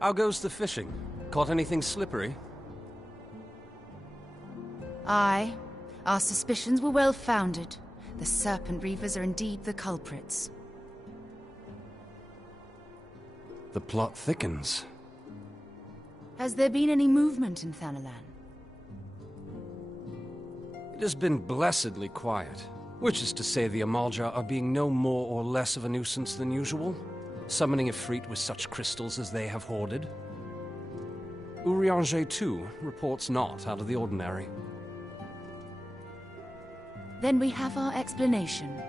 How goes the fishing? Caught anything slippery? Aye. Our suspicions were well founded. The Serpent Reavers are indeed the culprits. The plot thickens. Has there been any movement in Thanalan? It has been blessedly quiet. Which is to say the Amalja are being no more or less of a nuisance than usual, summoning a Ifrit with such crystals as they have hoarded. Urianger, too, reports not out of the ordinary. Then we have our explanation.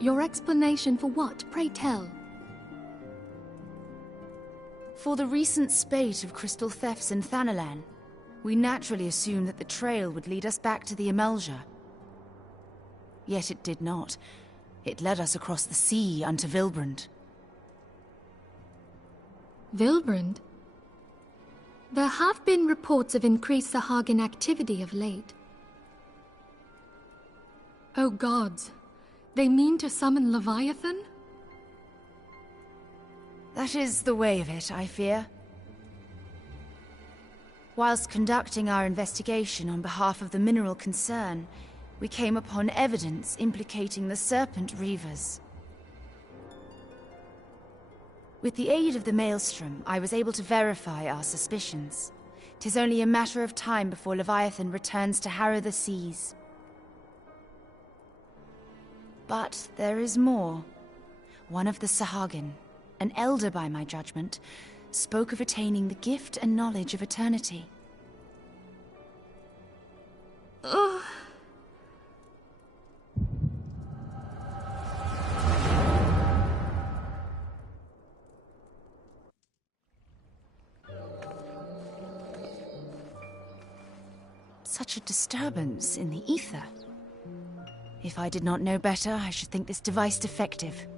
Your explanation for what, pray tell? For the recent spate of crystal thefts in Thanalan, we naturally assumed that the trail would lead us back to the Amalja. Yet it did not. It led us across the sea unto Vilbrand. Vilbrand? There have been reports of increased Sahagin activity of late. Oh gods, they mean to summon Leviathan? That is the way of it, I fear. Whilst conducting our investigation on behalf of the mineral concern, we came upon evidence implicating the Serpent Reavers. With the aid of the Maelstrom, I was able to verify our suspicions. 'Tis only a matter of time before Leviathan returns to harrow the seas. But there is more. One of the Sahagin, an elder by my judgment, spoke of attaining the gift and knowledge of eternity. Ugh. Such a disturbance in the ether. If I did not know better, I should think this device defective.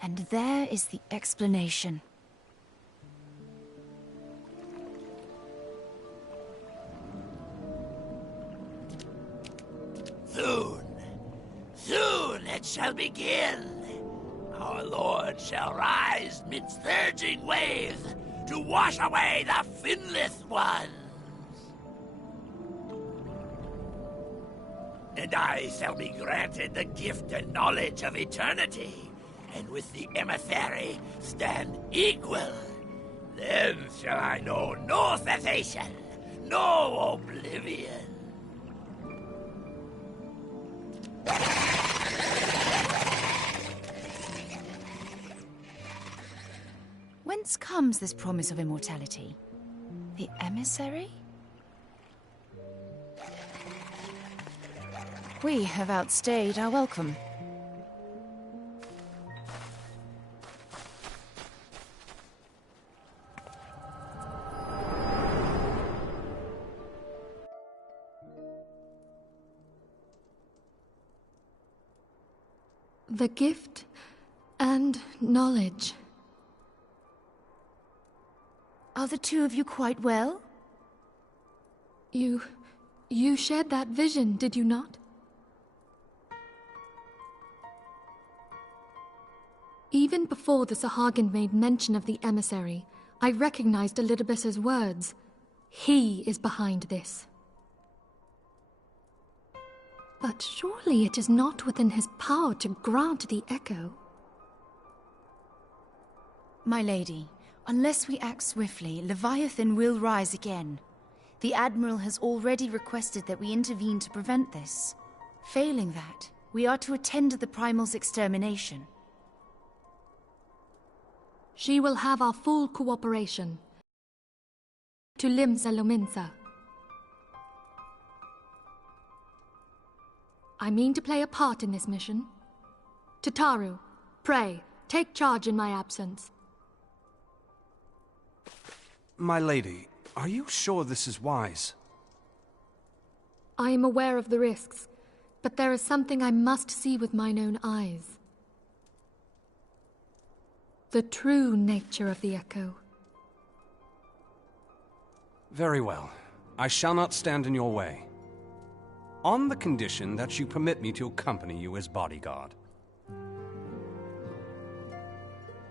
And there is the explanation. Soon it shall begin. Our Lord shall rise midst surging waves to wash away the finless ones. And I shall be granted the gift and knowledge of eternity, and with the emissary stand equal. Then shall I know no cessation, no oblivion. Whence comes this promise of immortality? The emissary? We have outstayed our welcome. The gift and knowledge. Are the two of you quite well? You shared that vision, did you not? Even before the Sahagin made mention of the emissary, I recognized Elidibus's words. He is behind this. But surely it is not within his power to grant the echo. My lady, unless we act swiftly, Leviathan will rise again. The Admiral has already requested that we intervene to prevent this. Failing that, we are to attend to the Primal's extermination. She will have our full cooperation. To Limsa Lominsa. I mean to play a part in this mission. Tataru, pray, take charge in my absence. My lady, are you sure this is wise? I am aware of the risks, but there is something I must see with mine own eyes. The true nature of the echo. Very well. I shall not stand in your way. On the condition that you permit me to accompany you as bodyguard.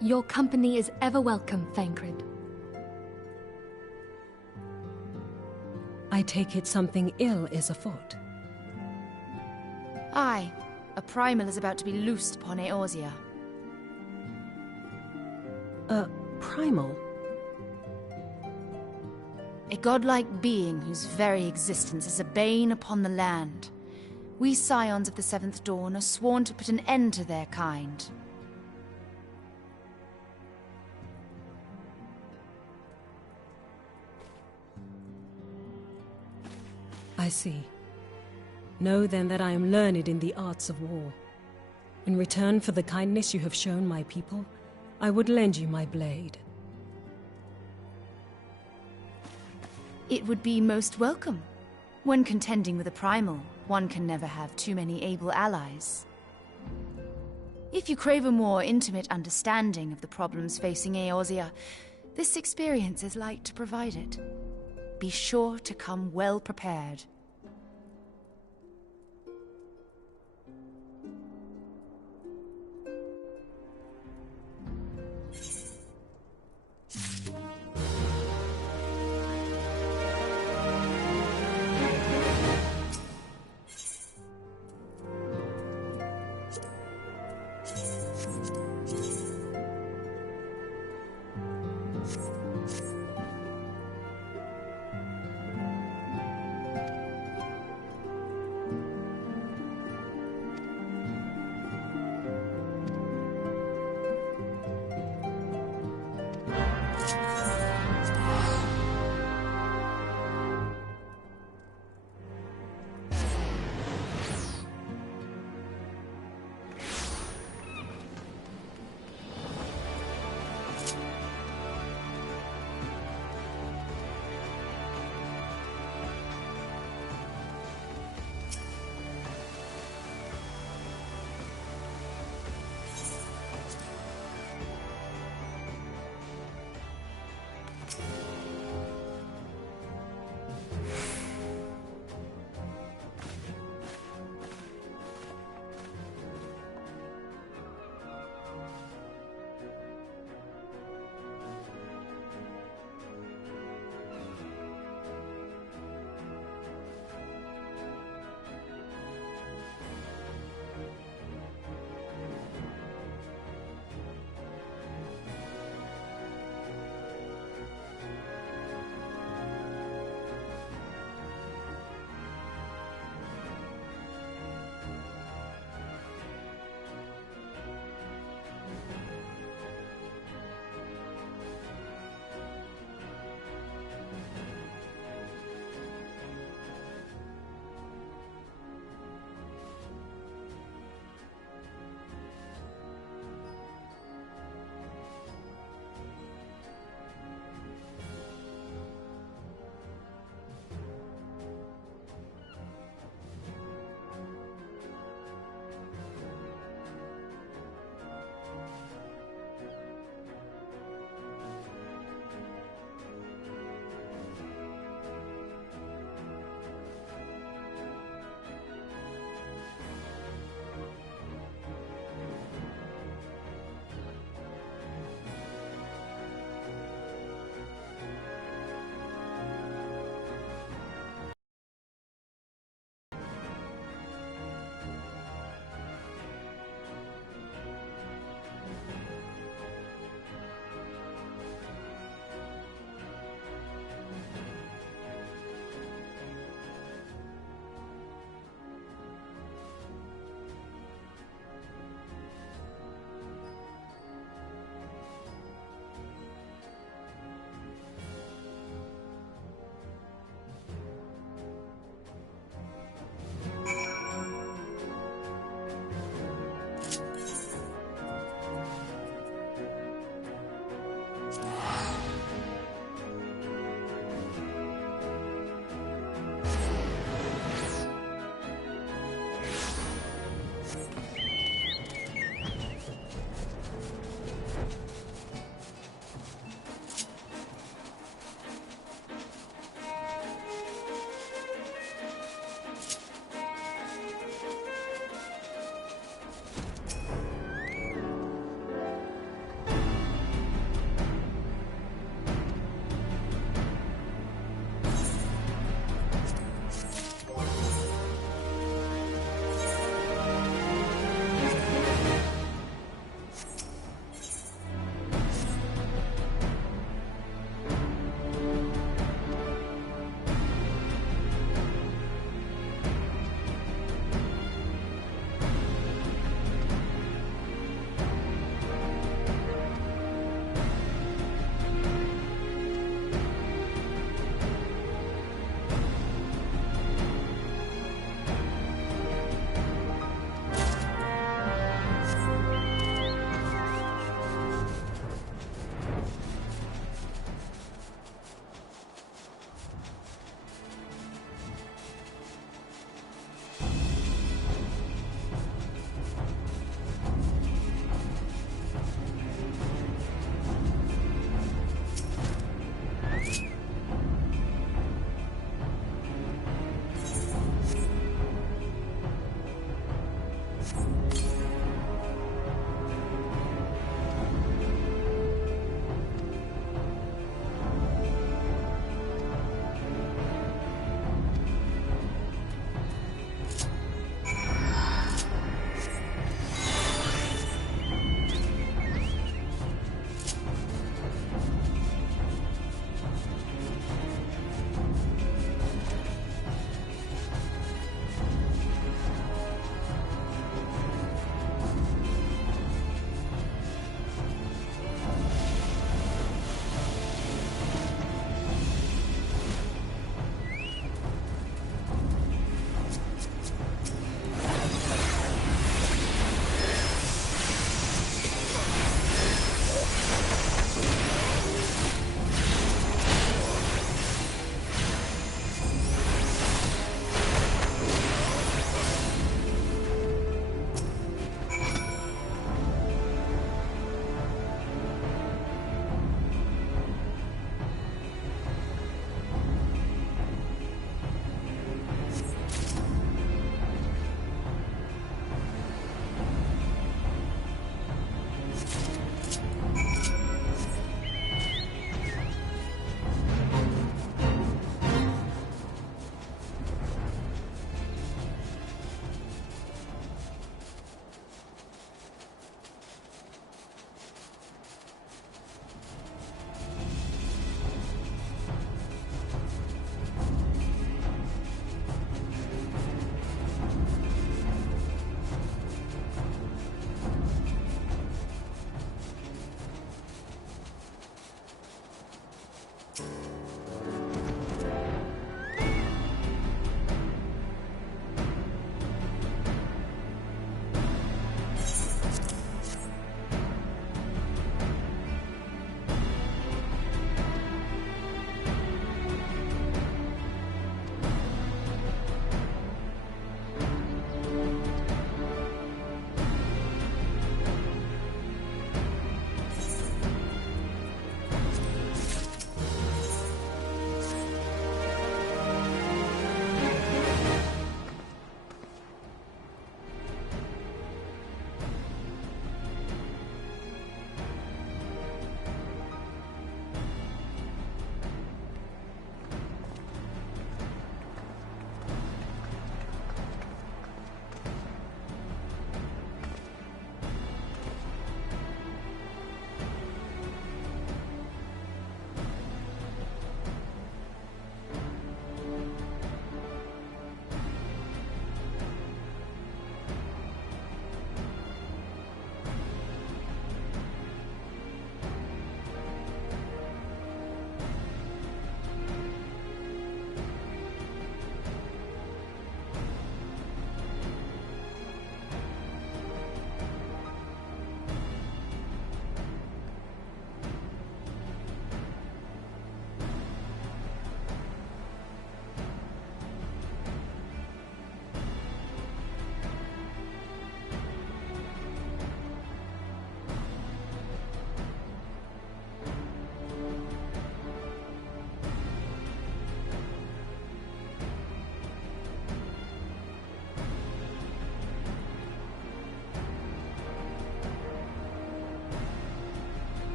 Your company is ever welcome, Thancred. I take it something ill is afoot. Aye, a Primal is about to be loosed upon Eorzea. A primal? A godlike being whose very existence is a bane upon the land. We scions of the Seventh Dawn are sworn to put an end to their kind. I see. Know then that I am learned in the arts of war. In return for the kindness you have shown my people, I would lend you my blade. It would be most welcome. When contending with a Primal, one can never have too many able allies. If you crave a more intimate understanding of the problems facing Eorzea, this experience is like to provide it. Be sure to come well prepared.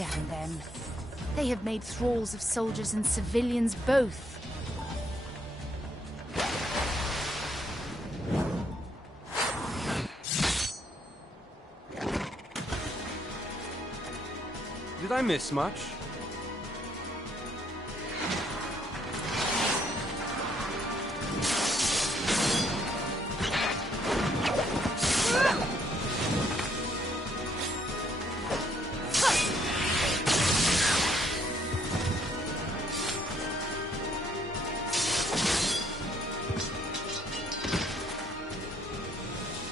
Damn them. They have made thralls of soldiers and civilians both. Did I miss much?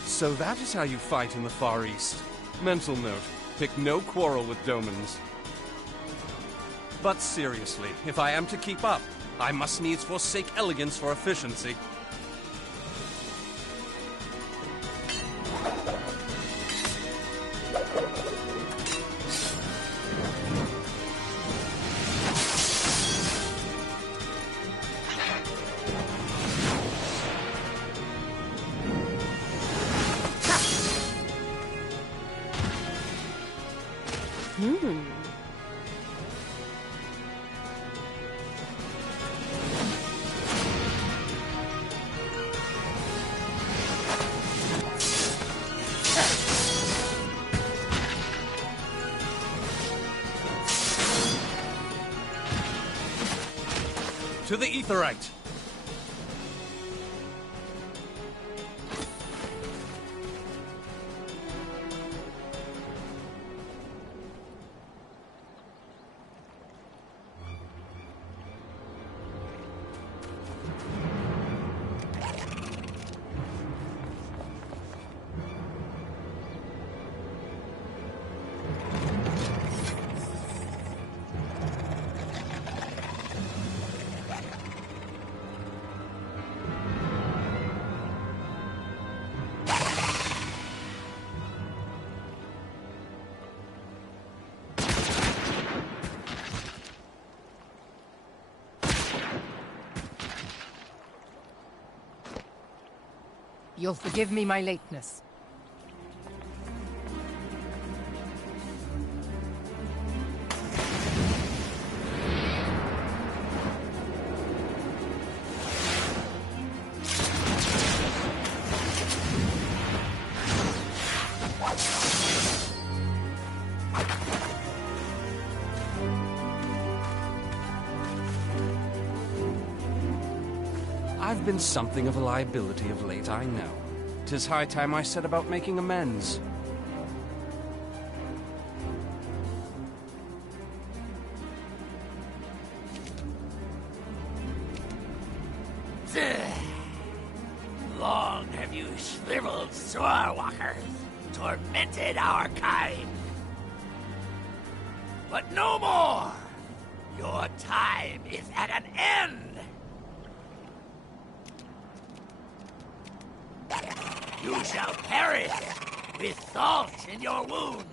So that is how you fight in the Far East. Mental note, pick no quarrel with Domans. But seriously, if I am to keep up, I must needs forsake elegance for efficiency. To the Aetheryte! You'll forgive me my lateness. I've been something of a liability of late, I know. 'Tis high time I set about making amends. Long have you shriveled swordwalkers, tormented our kind. But no more! Your time is at an end! You shall perish with salt in your wounds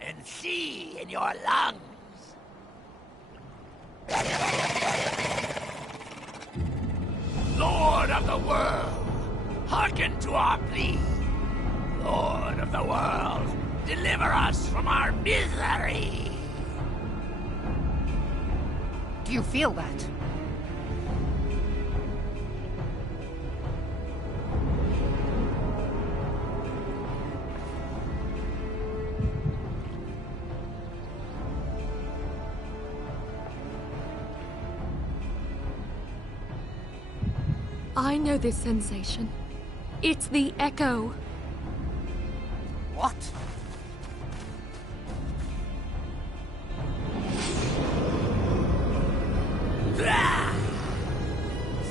and sea in your lungs. Lord of the world, hearken to our plea. Lord of the world, deliver us from our misery. Do you feel that? I know this sensation. It's the echo. What?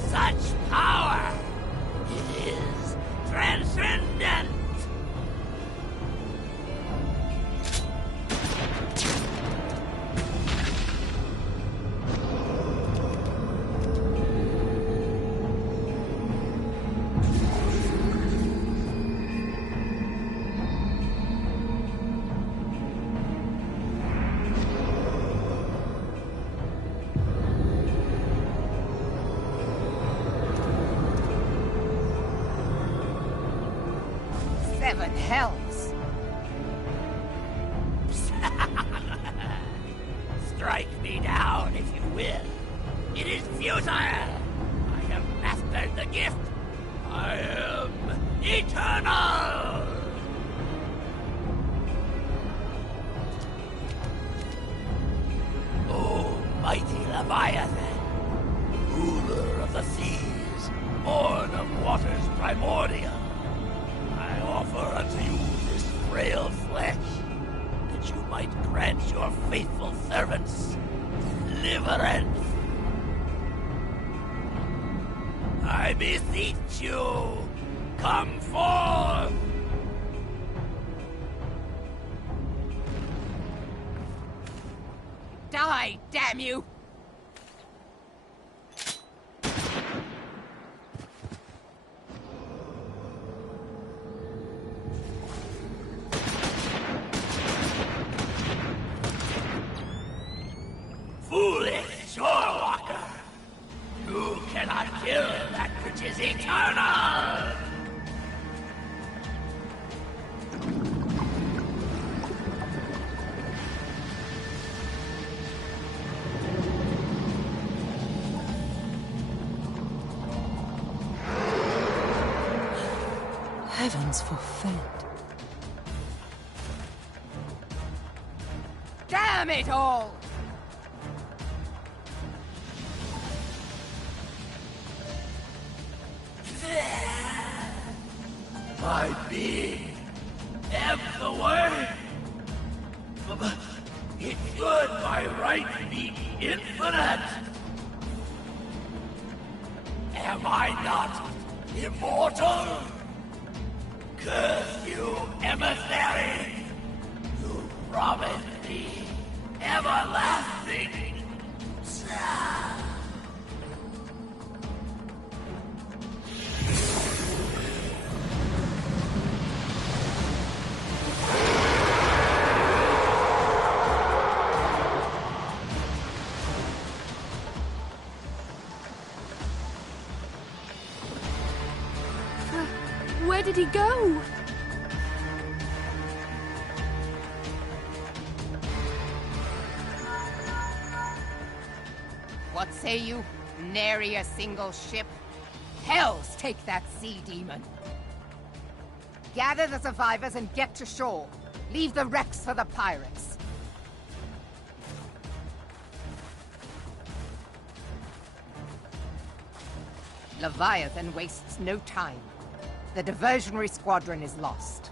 Such power! It is transcendent! Seven hells! Strike me down if you will. It is futile. I have mastered the gift. I am eternal! O mighty Leviathan, ruler of the seas, born of waters primordial, I offer unto you this frail flesh, that you might grant your faithful servants deliverance. I beseech you, come forth! Die, damn you! Foolish shorewalker! You cannot kill that which is eternal! Heavens forfend. Damn it all! My being ebbs away. It should by right be infinite. Am I not immortal? Curse you, emissary! You promised me everlasting. Where did he go? What say you? Nary a single ship? Hells take that sea demon! Gather the survivors and get to shore. Leave the wrecks for the pirates. Leviathan wastes no time. The diversionary squadron is lost.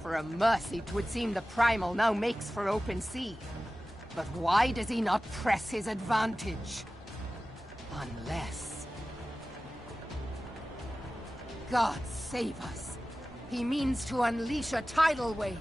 For a mercy, 'twould seem the Primal now makes for open sea. But why does he not press his advantage? Unless... God save us! He means to unleash a tidal wave.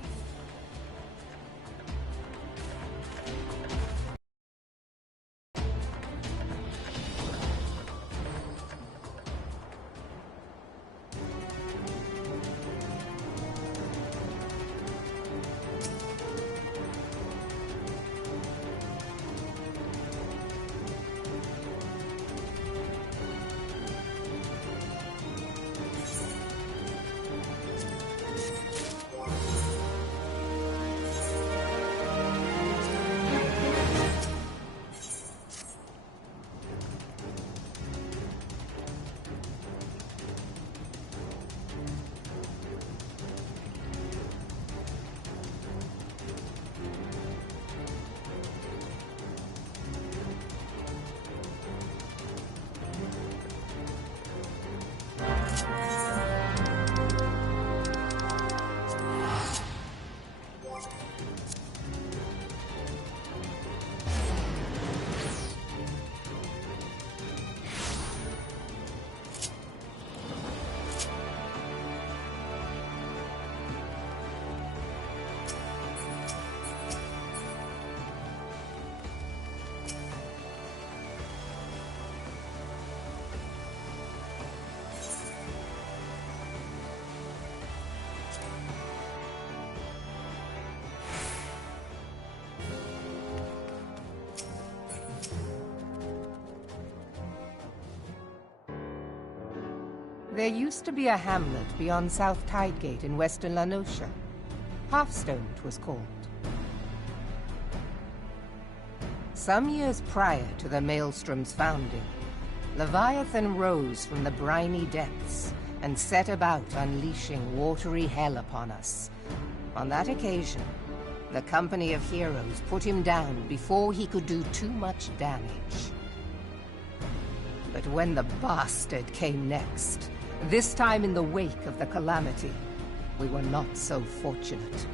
There used to be a hamlet beyond South Tidegate in western La Noscia. Halfstone, 'twas called. Some years prior to the Maelstrom's founding, Leviathan rose from the briny depths and set about unleashing watery hell upon us. On that occasion, the Company of Heroes put him down before he could do too much damage. But when the bastard came next, this time in the wake of the calamity, we were not so fortunate.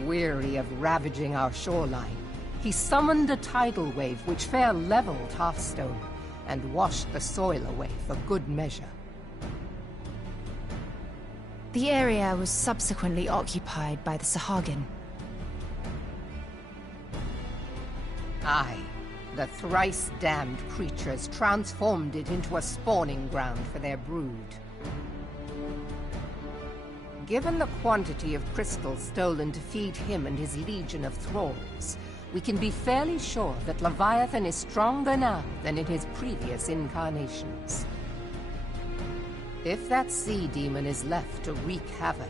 Weary of ravaging our shoreline, he summoned a tidal wave which fair leveled Hearthstone and washed the soil away for good measure. The area was subsequently occupied by the Sahagin. Aye, the thrice-damned creatures transformed it into a spawning ground for their brood. Given the quantity of crystals stolen to feed him and his legion of thralls, we can be fairly sure that Leviathan is stronger now than in his previous incarnations. If that sea demon is left to wreak havoc,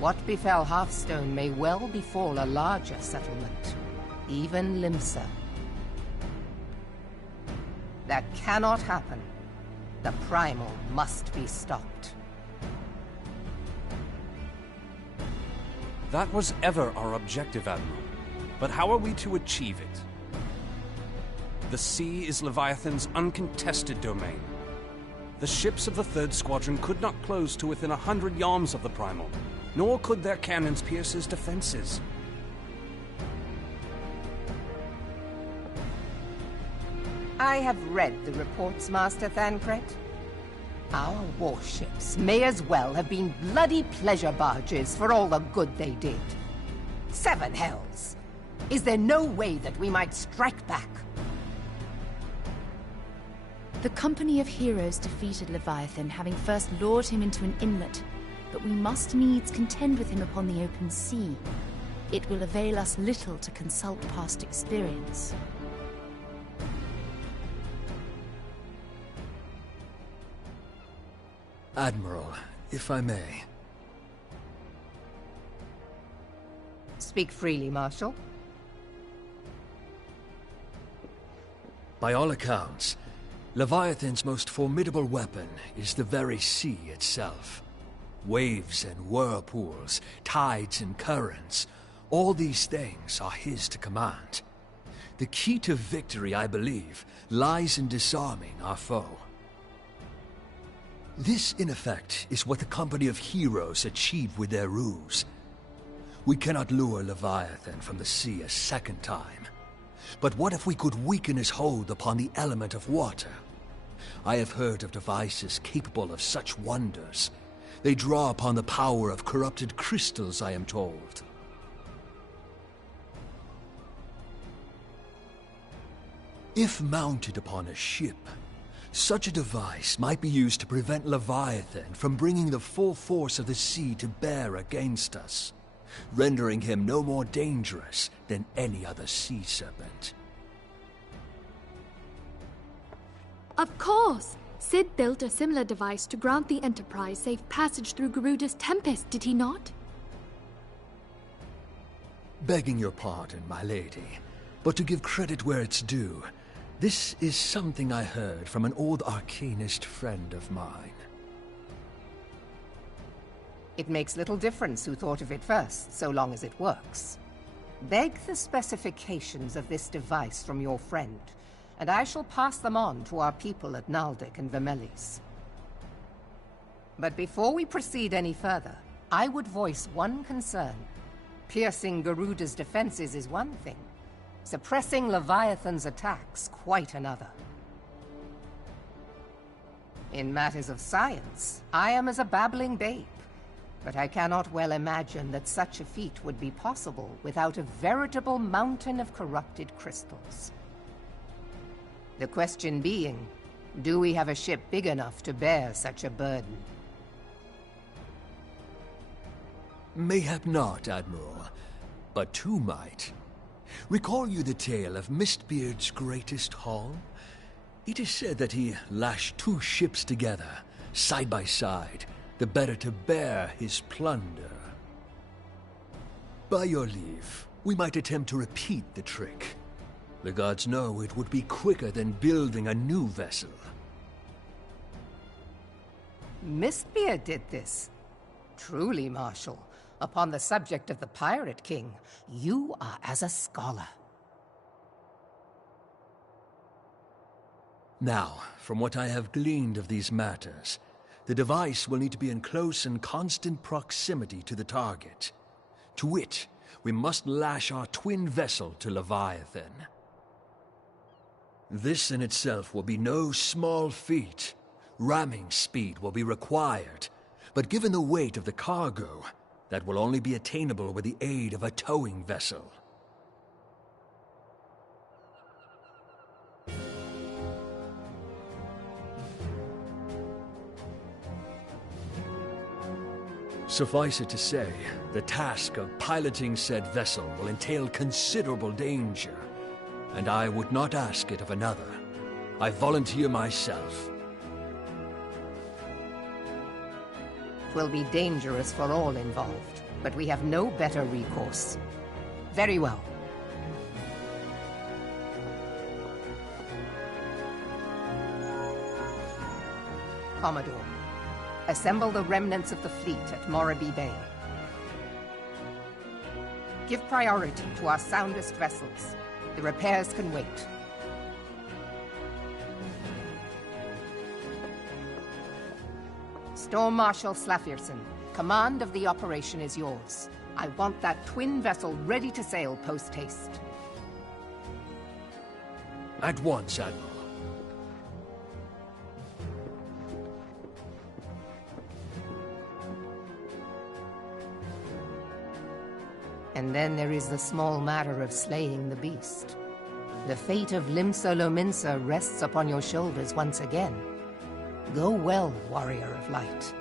what befell Hearthstone may well befall a larger settlement, even Limsa. That cannot happen. The Primal must be stopped. That was ever our objective, Admiral. But how are we to achieve it? The sea is Leviathan's uncontested domain. The ships of the 3rd Squadron could not close to within 100 yards of the Primal, nor could their cannons pierce his defenses. I have read the reports, Master Thancred. Our warships may as well have been bloody pleasure barges for all the good they did. 7 hells! Is there no way that we might strike back? The Company of Heroes defeated Leviathan, having first lured him into an inlet, but we must needs contend with him upon the open sea. It will avail us little to consult past experience. Admiral, if I may. Speak freely, Marshal. By all accounts, Leviathan's most formidable weapon is the very sea itself. Waves and whirlpools, tides and currents, all these things are his to command. The key to victory, I believe, lies in disarming our foe. This, in effect, is what the Company of Heroes achieved with their ruse. We cannot lure Leviathan from the sea a second time. But what if we could weaken his hold upon the element of water? I have heard of devices capable of such wonders. They draw upon the power of corrupted crystals, I am told. If mounted upon a ship, such a device might be used to prevent Leviathan from bringing the full force of the sea to bear against us, rendering him no more dangerous than any other sea serpent. Of course! Sid built a similar device to grant the Enterprise safe passage through Garuda's Tempest, did he not? Begging your pardon, my lady, but to give credit where it's due, this is something I heard from an old arcanist friend of mine. It makes little difference who thought of it first, so long as it works. Beg the specifications of this device from your friend, and I shall pass them on to our people at Naldic and Vermelis. But before we proceed any further, I would voice one concern. Piercing Garuda's defenses is one thing. Suppressing Leviathan's attacks, quite another. In matters of science, I am as a babbling babe, but I cannot well imagine that such a feat would be possible without a veritable mountain of corrupted crystals. The question being, do we have a ship big enough to bear such a burden? Mayhap not, Admiral, but two might. Recall you the tale of Mistbeard's greatest haul? It is said that he lashed 2 ships together, side by side, the better to bear his plunder. By your leave, we might attempt to repeat the trick. The gods know it would be quicker than building a new vessel. Mistbeard did this. Truly, Marshal, upon the subject of the Pirate King, you are as a scholar. Now, from what I have gleaned of these matters, the device will need to be in close and constant proximity to the target. To wit, we must lash our twin vessel to Leviathan. This in itself will be no small feat. Ramming speed will be required, but given the weight of the cargo, that will only be attainable with the aid of a towing vessel. Suffice it to say, the task of piloting said vessel will entail considerable danger, and I would not ask it of another. I volunteer myself. It will be dangerous for all involved, but we have no better recourse. Very well. Commodore, assemble the remnants of the fleet at Morabee Bay. Give priority to our soundest vessels. The repairs can wait. Storm Marshal Slafirson, command of the operation is yours. I want that twin vessel ready to sail post-haste. At once, Admiral. And then there is the small matter of slaying the beast. The fate of Limsa Lominsa rests upon your shoulders once again. Go well, warrior of light.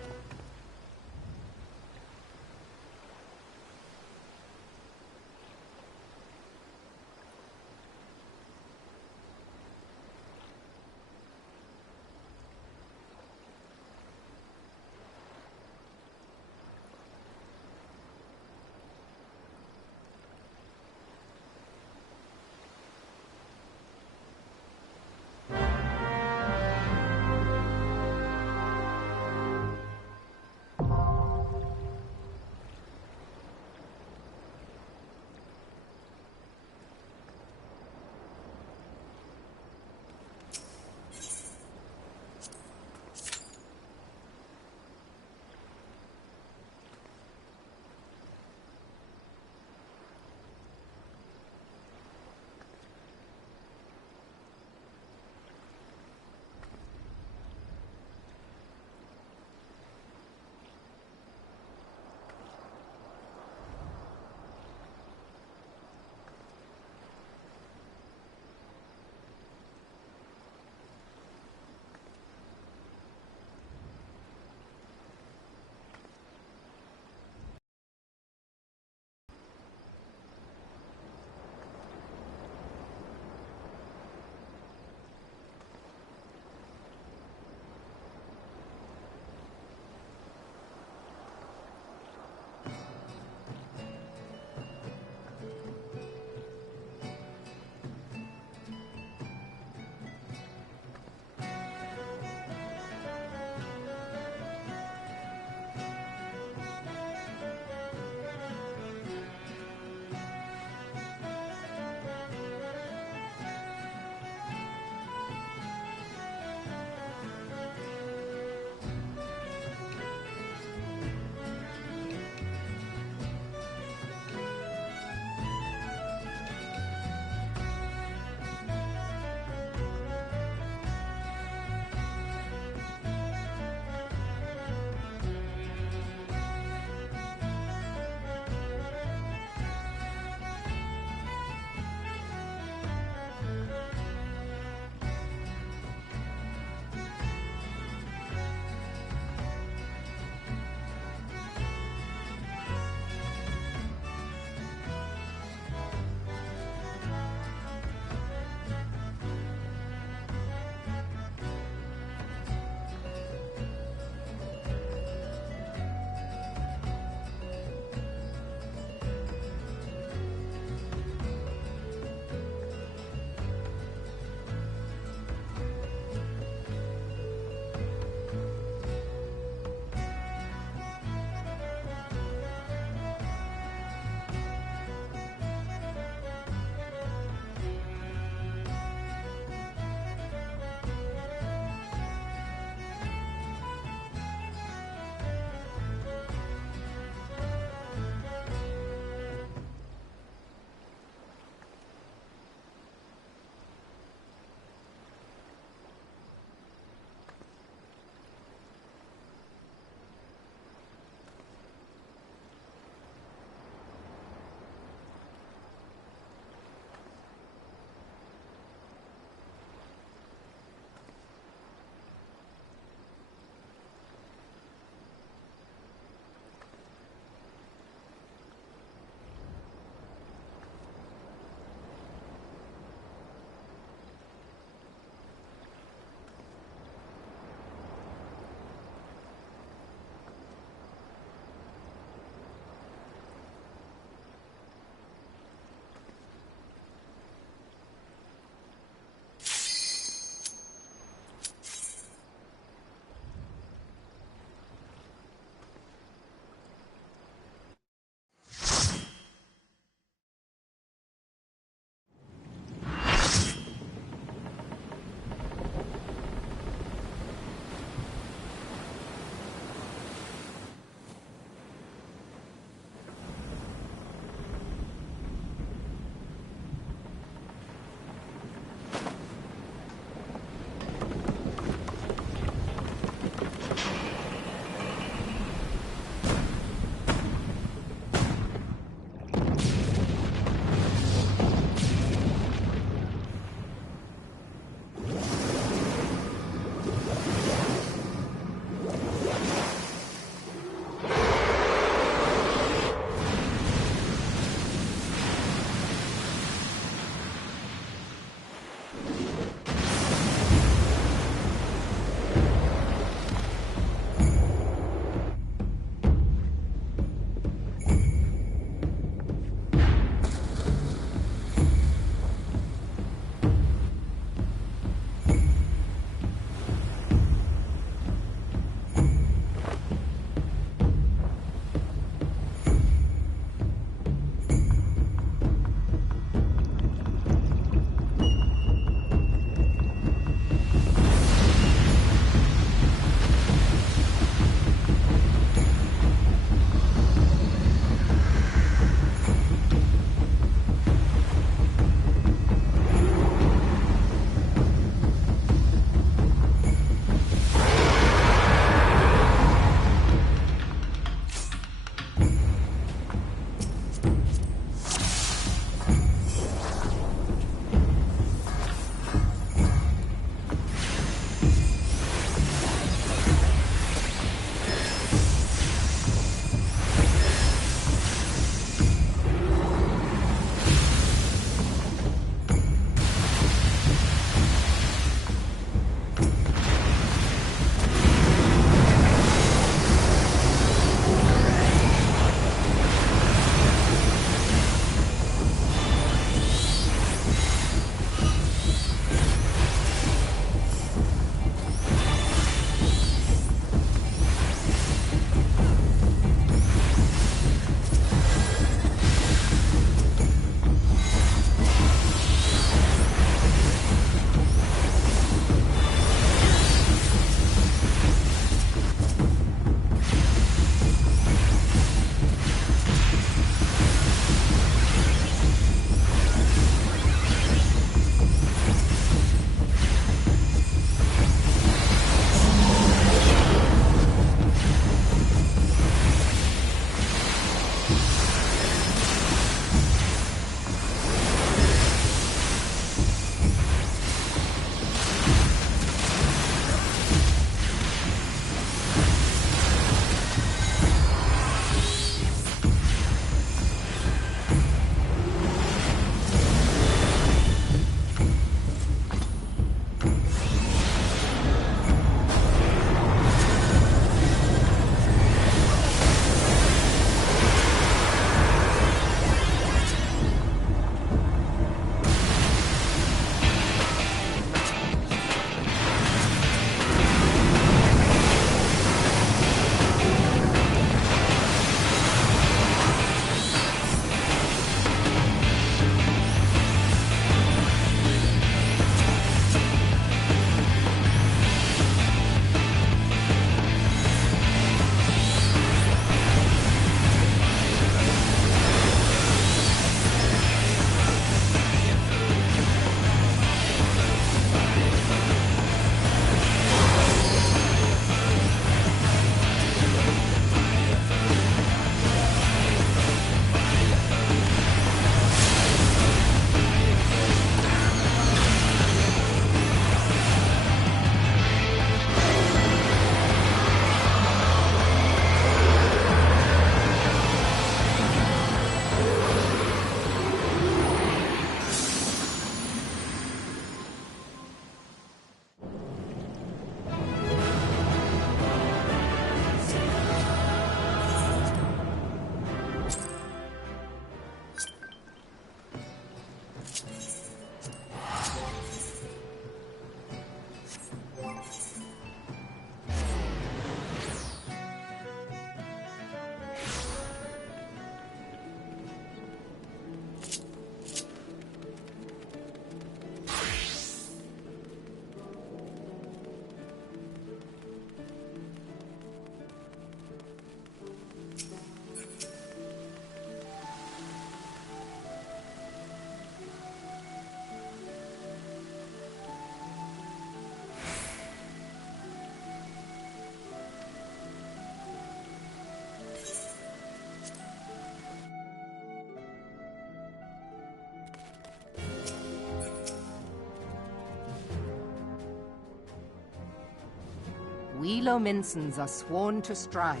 we Lominsans are sworn to strive,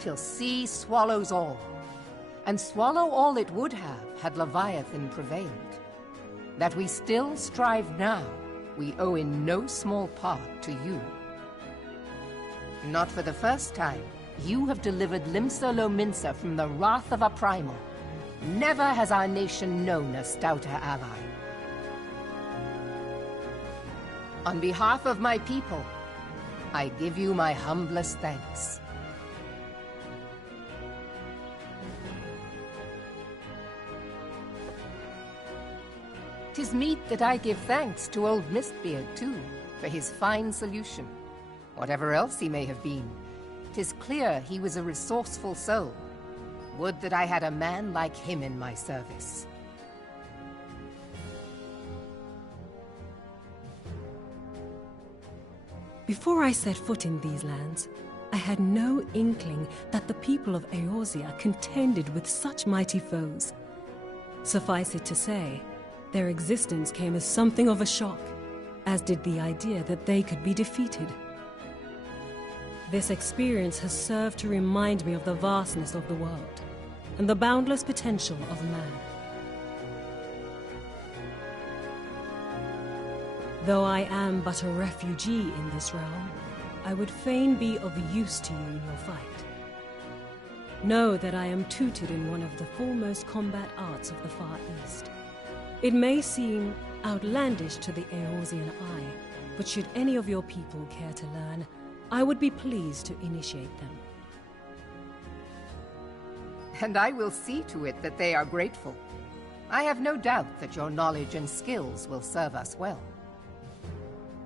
till sea swallows all. And swallow all it would have had Leviathan prevailed. That we still strive now, we owe in no small part to you. Not for the first time, you have delivered Limsa Lominsa from the wrath of a primal. Never has our nation known a stouter ally. On behalf of my people, I give you my humblest thanks. 'Tis meet that I give thanks to old Mistbeard, too, for his fine solution. Whatever else he may have been, 'tis clear he was a resourceful soul. Would that I had a man like him in my service. Before I set foot in these lands, I had no inkling that the people of Eorzea contended with such mighty foes. Suffice it to say, their existence came as something of a shock, as did the idea that they could be defeated. This experience has served to remind me of the vastness of the world, and the boundless potential of man. Though I am but a refugee in this realm, I would fain be of use to you in your fight. Know that I am tutored in one of the foremost combat arts of the Far East. It may seem outlandish to the Eorzean eye, but should any of your people care to learn, I would be pleased to initiate them. And I will see to it that they are grateful. I have no doubt that your knowledge and skills will serve us well.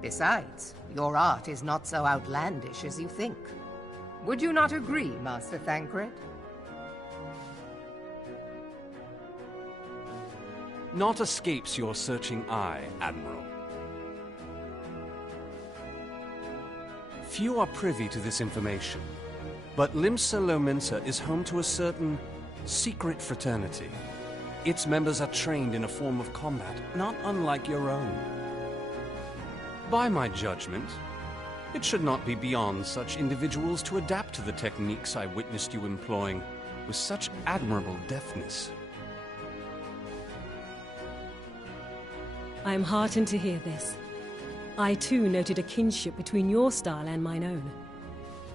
Besides, your art is not so outlandish as you think. Would you not agree, Master Thancred? Naught escapes your searching eye, Admiral. Few are privy to this information, but Limsa Lominsa is home to a certain secret fraternity. Its members are trained in a form of combat not unlike your own. By my judgment, it should not be beyond such individuals to adapt to the techniques I witnessed you employing with such admirable deftness. I am heartened to hear this. I too noted a kinship between your style and mine own,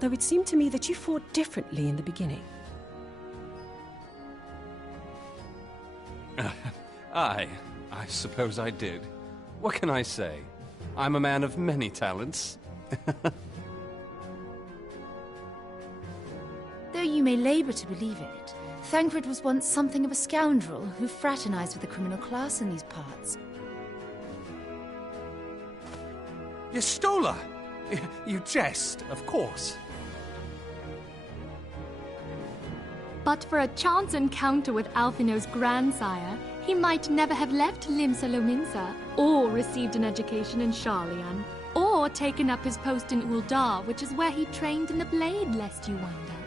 though it seemed to me that you fought differently in the beginning. I suppose I did. What can I say? I'm a man of many talents. Though you may labor to believe it, Thancred was once something of a scoundrel who fraternized with the criminal class in these parts. Yestola! You jest, of course. But for a chance encounter with Alphino's grandsire, he might never have left Limsa Lominsa, or received an education in Sharlayan, or taken up his post in Uldar, which is where he trained in the blade, lest you wonder.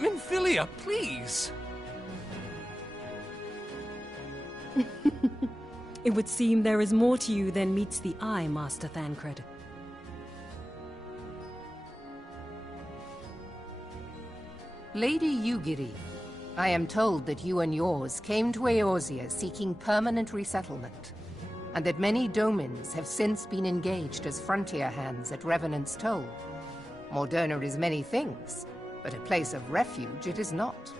Minfilia, please! It would seem there is more to you than meets the eye, Master Thancred. Lady Yugiri, I am told that you and yours came to Eorzea seeking permanent resettlement, and that many domins have since been engaged as frontier hands at Revenant's Toll. Moderna is many things, but a place of refuge it is not.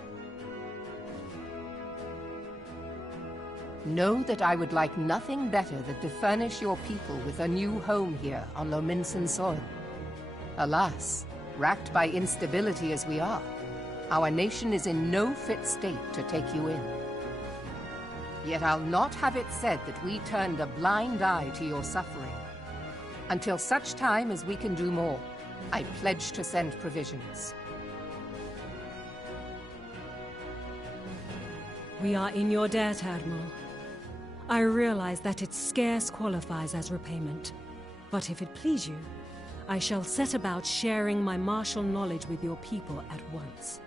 Know that I would like nothing better than to furnish your people with a new home here on Lominsan soil. Alas, racked by instability as we are, our nation is in no fit state to take you in. Yet I'll not have it said that we turned a blind eye to your suffering. Until such time as we can do more, I pledge to send provisions. We are in your debt, Admiral. I realize that it scarce qualifies as repayment, but if it please you, I shall set about sharing my martial knowledge with your people at once.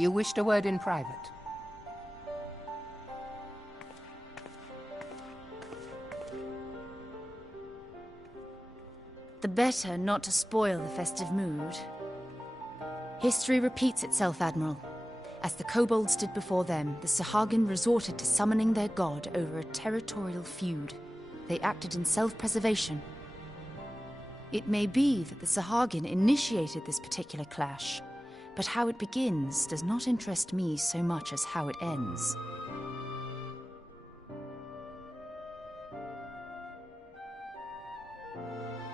You wished a word in private. The better not to spoil the festive mood. History repeats itself, Admiral. As the kobolds did before them, the Sahagin resorted to summoning their god over a territorial feud. They acted in self-preservation. It may be that the Sahagin initiated this particular clash, but how it begins does not interest me so much as how it ends.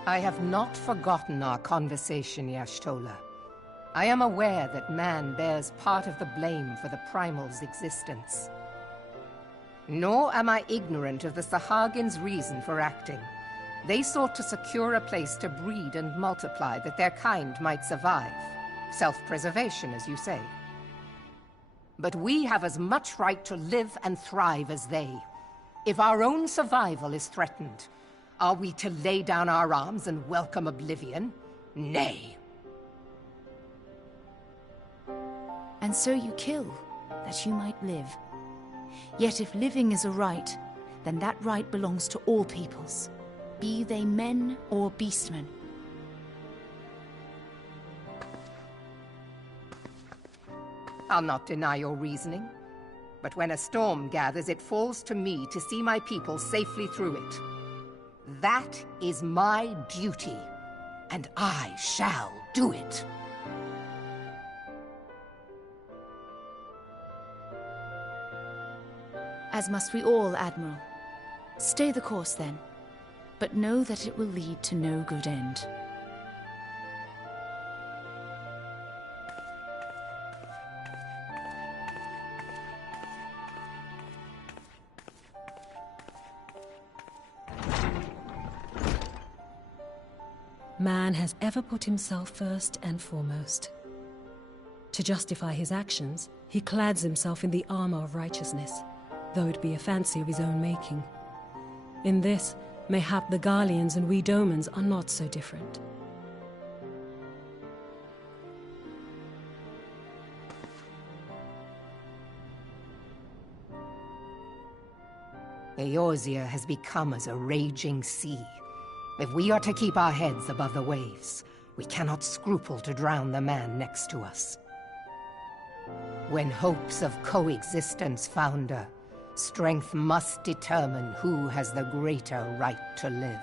I have not forgotten our conversation, Y'ashtola. I am aware that man bears part of the blame for the Primal's existence. Nor am I ignorant of the Sahagin's reason for acting. They sought to secure a place to breed and multiply that their kind might survive. Self-preservation, as you say. But we have as much right to live and thrive as they. If our own survival is threatened, are we to lay down our arms and welcome oblivion? Nay. And so you kill, that you might live. Yet if living is a right, then that right belongs to all peoples, be they men or beastmen. I'll not deny your reasoning, but when a storm gathers, it falls to me to see my people safely through it. That is my duty, and I shall do it. As must we all, Admiral. Stay the course, then, but know that it will lead to no good end. Man has ever put himself first and foremost. To justify his actions, he clads himself in the armor of righteousness, though it be a fancy of his own making. In this, mayhap the Garleans and we Domans are not so different. Eorzea has become as a raging sea. If we are to keep our heads above the waves, we cannot scruple to drown the man next to us. When hopes of coexistence founder, strength must determine who has the greater right to live.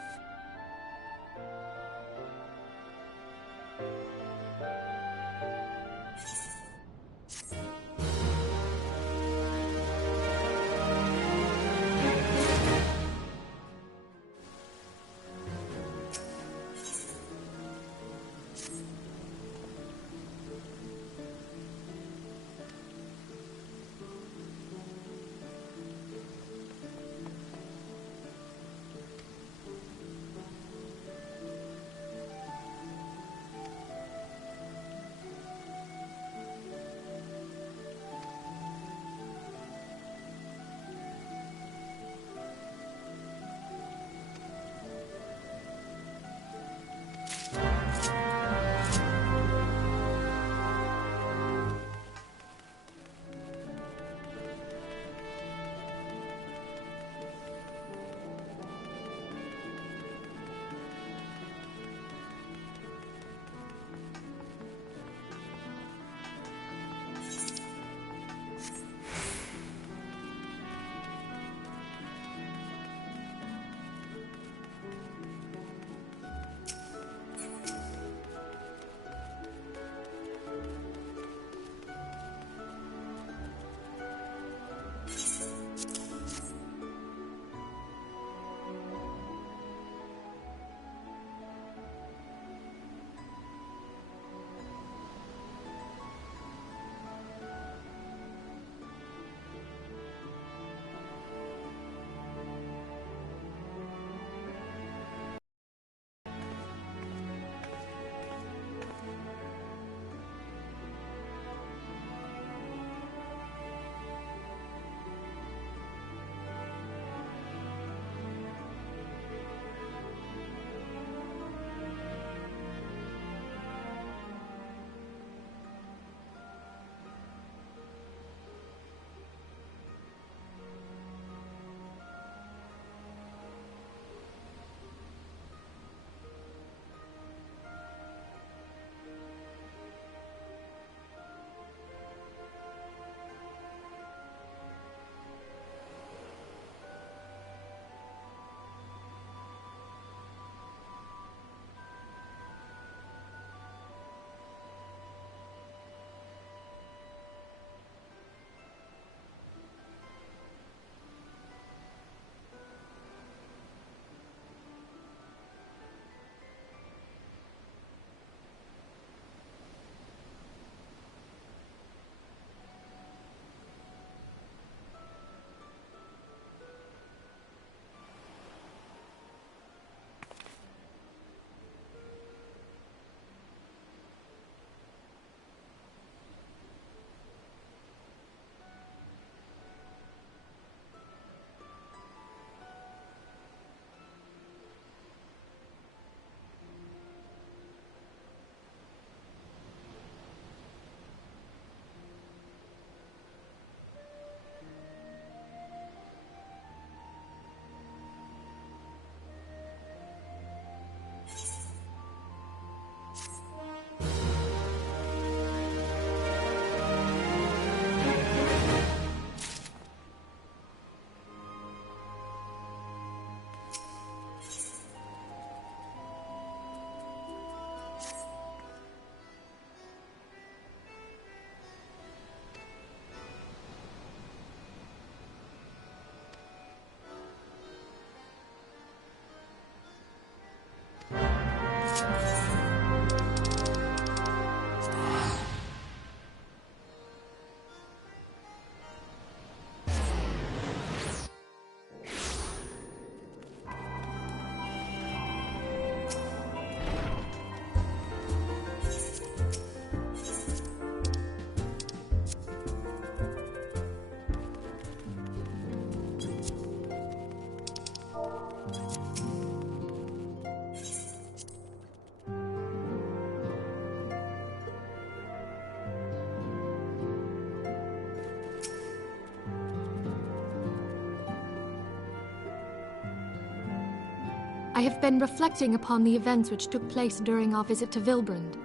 have been reflecting upon the events which took place during our visit to Vilbrand.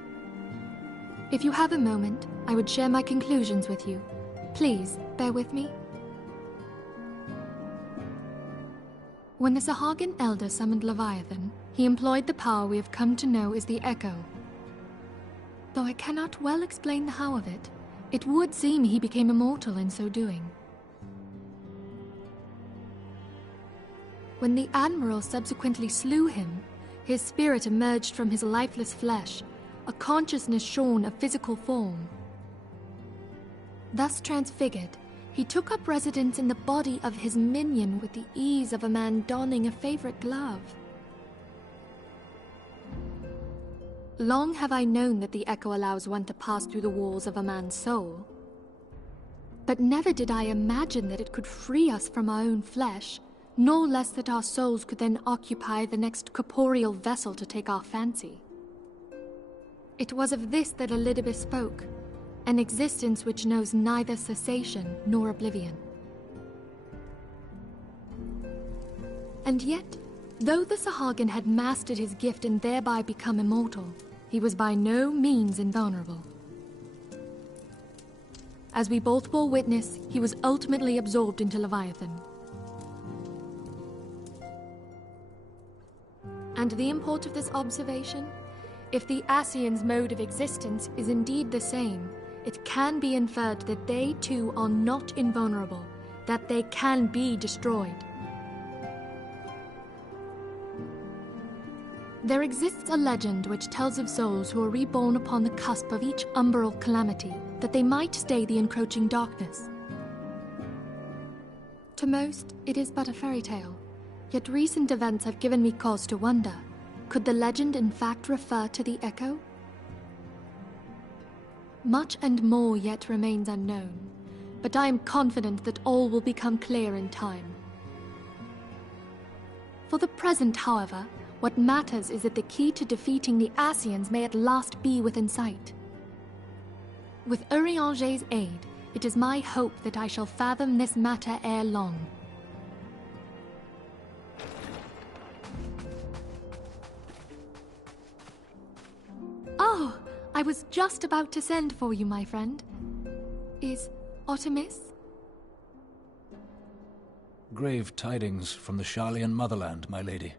If you have a moment, I would share my conclusions with you. Please, bear with me. When the Sahagin Elder summoned Leviathan, he employed the power we have come to know as the Echo. Though I cannot well explain the how of it, it would seem he became immortal in so doing. When the Admiral subsequently slew him, his spirit emerged from his lifeless flesh, a consciousness shorn of physical form. Thus transfigured, he took up residence in the body of his minion with the ease of a man donning a favorite glove. Long have I known that the Echo allows one to pass through the walls of a man's soul. But never did I imagine that it could free us from our own flesh, nor less that our souls could then occupy the next corporeal vessel to take our fancy. It was of this that Elidibus spoke, an existence which knows neither cessation nor oblivion. And yet, though the Sahagin had mastered his gift and thereby become immortal, he was by no means invulnerable. As we both bore witness, he was ultimately absorbed into Leviathan. And the import of this observation? If the Ascians' mode of existence is indeed the same, it can be inferred that they too are not invulnerable, that they can be destroyed. There exists a legend which tells of souls who are reborn upon the cusp of each umbral calamity, that they might stay the encroaching darkness. To most, it is but a fairy tale, yet recent events have given me cause to wonder. Could the legend in fact refer to the Echo? Much and more yet remains unknown, but I am confident that all will become clear in time. For the present, however, what matters is that the key to defeating the Ascians may at last be within sight. With Urianger's aid, it is my hope that I shall fathom this matter ere long. Oh, I was just about to send for you, my friend. Is Artemis? Grave tidings from the Sharlayan motherland, my lady.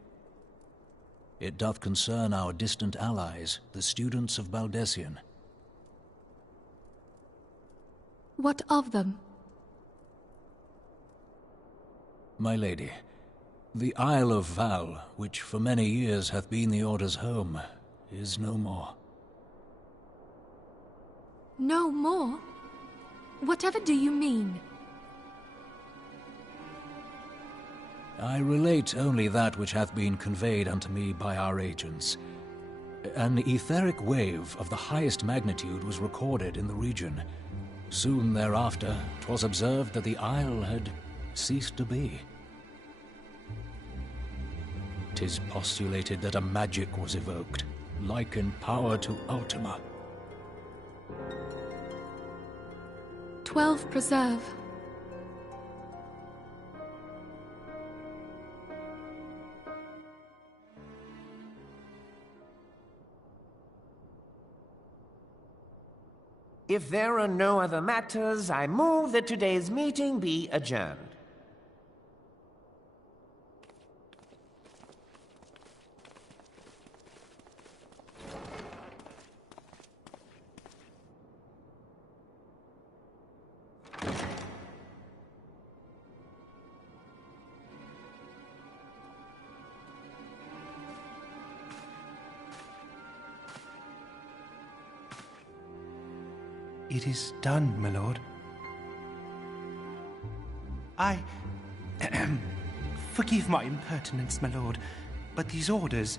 It doth concern our distant allies, the students of Baldessian. What of them? My lady, the Isle of Val, which for many years hath been the Order's home, is no more. No more? Whatever do you mean? I relate only that which hath been conveyed unto me by our agents. An etheric wave of the highest magnitude was recorded in the region. Soon thereafter, 'twas observed that the isle had ceased to be. 'Tis postulated that a magic was evoked, like in power to Ultima. 12 preserve. If there are no other matters, I move that today's meeting be adjourned. It is done, my lord. Forgive my impertinence, my lord, but these orders,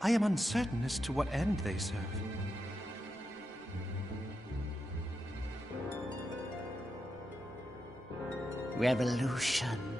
I am uncertain as to what end they serve. Revolution.